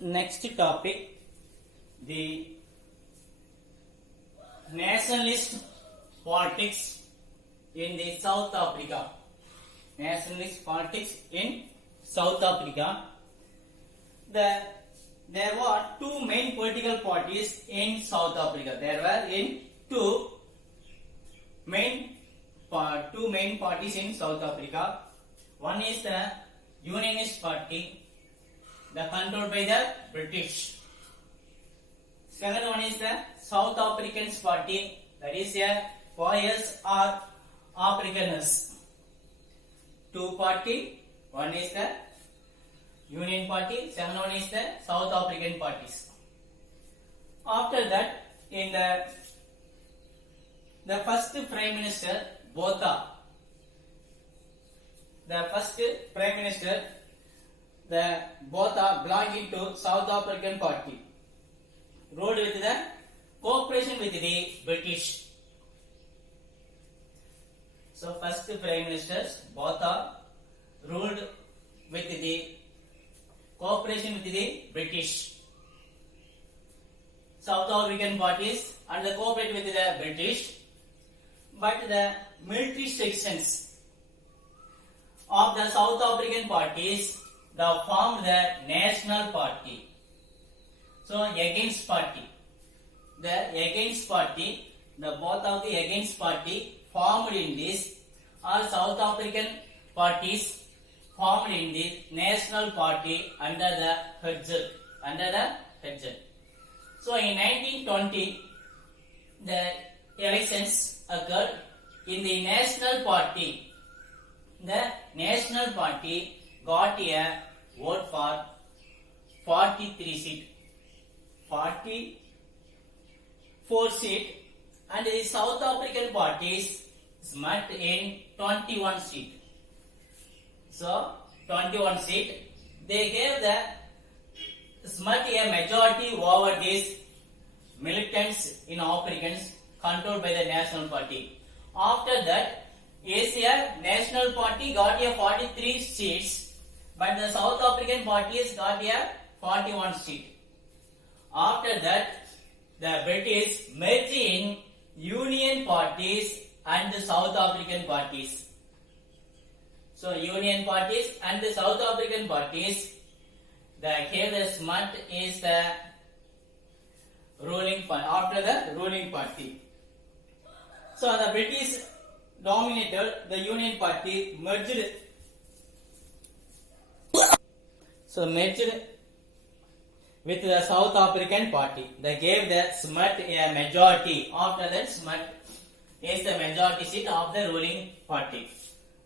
Next topic, the nationalist politics in the South Africa. Nationalist politics in South Africa. There were two main political parties in South Africa. There were two main parties in South Africa. One is the Unionist Party, controlled by the British. Second one is the South Africans Party, that is a Boers or Afrikaners. Two party, one is the Union Party, second one is the South African parties. After that, in the first Prime Minister, Botha, the Botha belonging to South African Party, ruled with the cooperation with the British. So first Prime Minister Botha ruled with the cooperation with the British. South African parties and the cooperate with the British, but the military sections of the South African parties formed the National Party. So against party, both of the against party formed in this, or South African parties formed in the National Party under the Hertzog. So in 1920, the elections occurred in the National Party. The National Party got a vote for 44 seats, and the South African parties smart in 21 seats. So 21 seats, they gave the smart a majority over these militants in Africans controlled by the National Party. After that, Asia National Party got a 43 seats, but the South African parties got a 41 seat. After that, the British merged in Union parties and the South African parties. So Union parties and the South African parties, here the smart is the ruling party, after the ruling party. So the British dominated the Union party, merged with the South African party. They gave the smart a majority. After that, smart is the majority seat of the ruling party.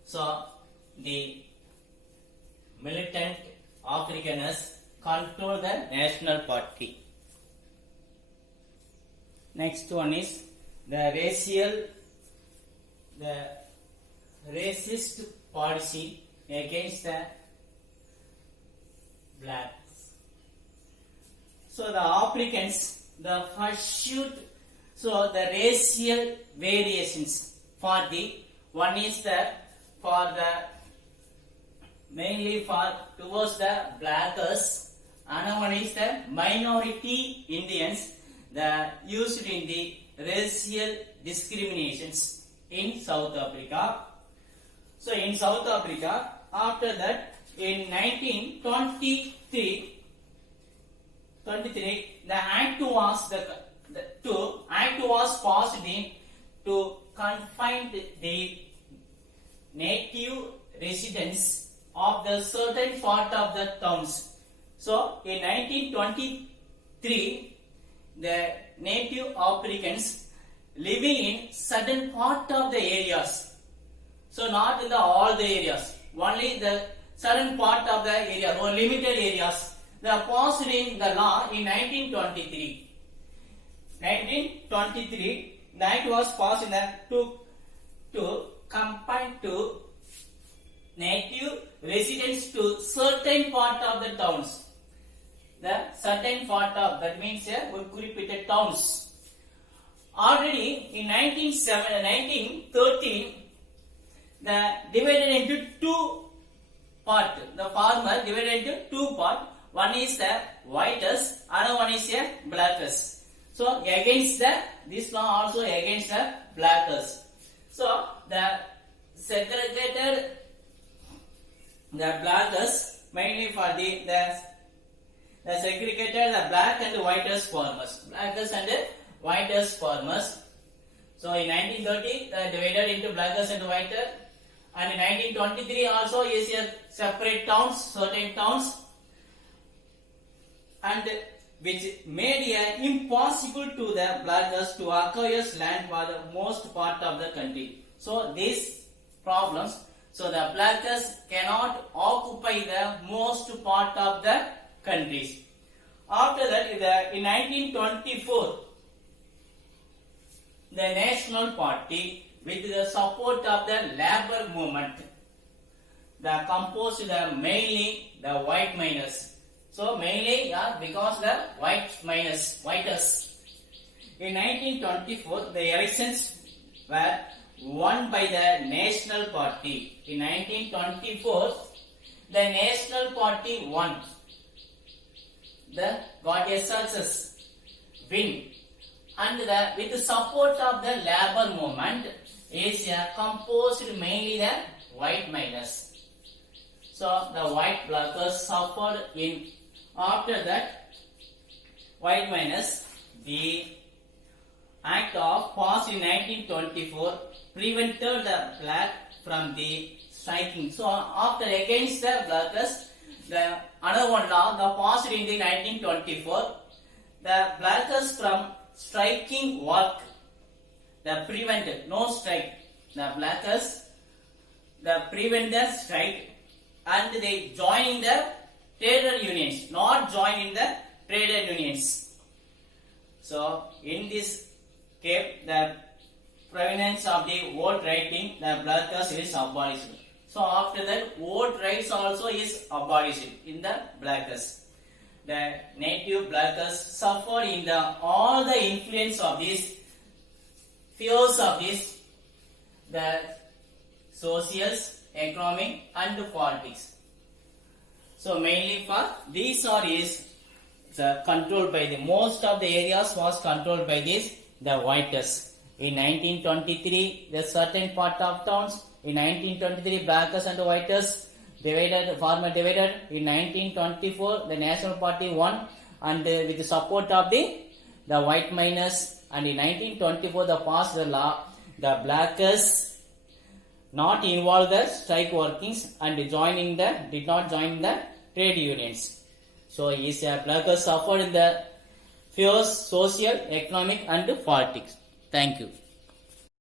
So the militant Afrikaners control the National Party. Next one is the racist policy against the blacks. So the Africans, the pursued, so the racial variations for the one is mainly towards the blackers, and one is the minority Indians, used in the racial discriminations in South Africa. So in South Africa, after that, in 1923, the act was passed to confine the native residents of the certain part of the towns. So in 1923, the native Africans living in certain part of the areas, so not in all the areas, only the certain part of the area or limited areas, they passed in the law in 1923. 1923, the act was passed to confine to native residents to certain part of the towns. The certain part of, that means குறிப்பிட்ட towns. Already in 1913, the divided into two part. The farmer divided into two part. one is the whitest, another one is a blackest. So against this law also against the blackest. So the segregated the blackest mainly for the segregated the black and whitest farmers. Blackest and whitest farmers. So in 1930 divided into blackest and whitest, and in 1923 also is a separate towns, certain towns, and which made it impossible to the blackest to acquire land for the most part of the country. So these problems, so the blackest cannot occupy the most part of the countries. After that, in 1924, the National Party, with the support of the labor movement, they composed mainly the white miners. So mainly because the whitest. In 1924, the elections were won by the National Party. In 1924, the National Party won. Got a success win, and with the support of the labor movement is composed mainly the white miners. So the white blackers suffered in. After that, white miners, the Act of passed in 1924 prevented the black from the striking. So after against the blackers, the another one law the passed in the 1924, the blackers from striking work, the prevented no strike. The blackers the prevent the strike, and they join in the trade unions, not join in the trade unions. So in this case, the prevalence of the vote writing, the blackers is abolished. So after that, vote rights also is abolished in the blackers. The native blackers suffered in the all the influence of this, fears of this, the socials, economic and politics. So mainly for these are is controlled by the most of the areas was controlled by this the whitest. In 1923, the certain part of towns. In 1923, blackers and whiters divided, farmer divided. In 1924, the National Party won, and with the support of the white miners. And in 1924, they passed the law. The blackers not involved the strike workings and did not join the trade unions. So is blackers suffered in the fierce social, economic and politics. Thank you.